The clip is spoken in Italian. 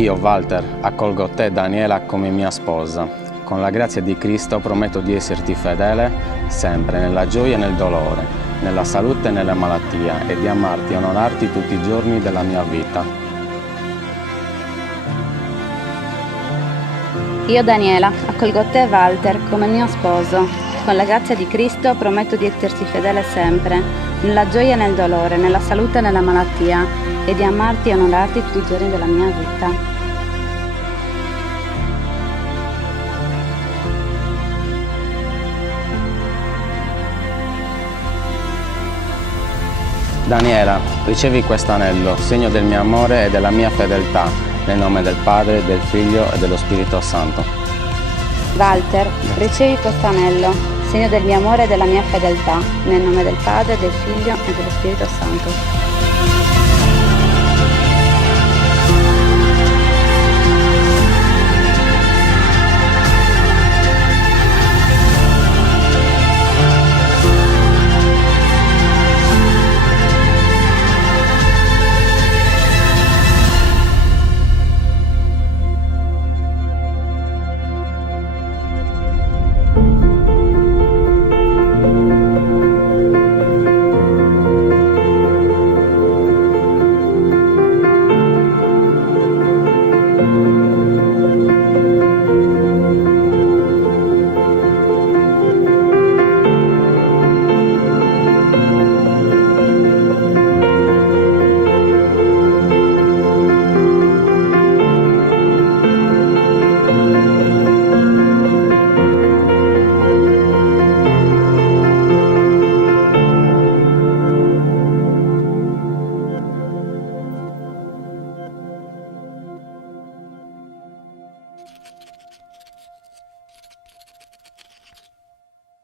Io, Walter, accolgo te, Daniela, come mia sposa. Con la grazia di Cristo prometto di esserti fedele sempre, nella gioia e nel dolore, nella salute e nella malattia, e di amarti e onorarti tutti i giorni della mia vita. Io, Daniela, accolgo te, Walter, come mio sposo. Con la grazia di Cristo prometto di esserti fedele sempre, nella gioia e nel dolore, nella salute e nella malattia, e di amarti e onorarti tutti i giorni della mia vita. Daniela, ricevi questo anello, segno del mio amore e della mia fedeltà, nel nome del Padre, del Figlio e dello Spirito Santo. Walter, ricevi questo anello, segno del mio amore e della mia fedeltà, nel nome del Padre, del Figlio e dello Spirito Santo.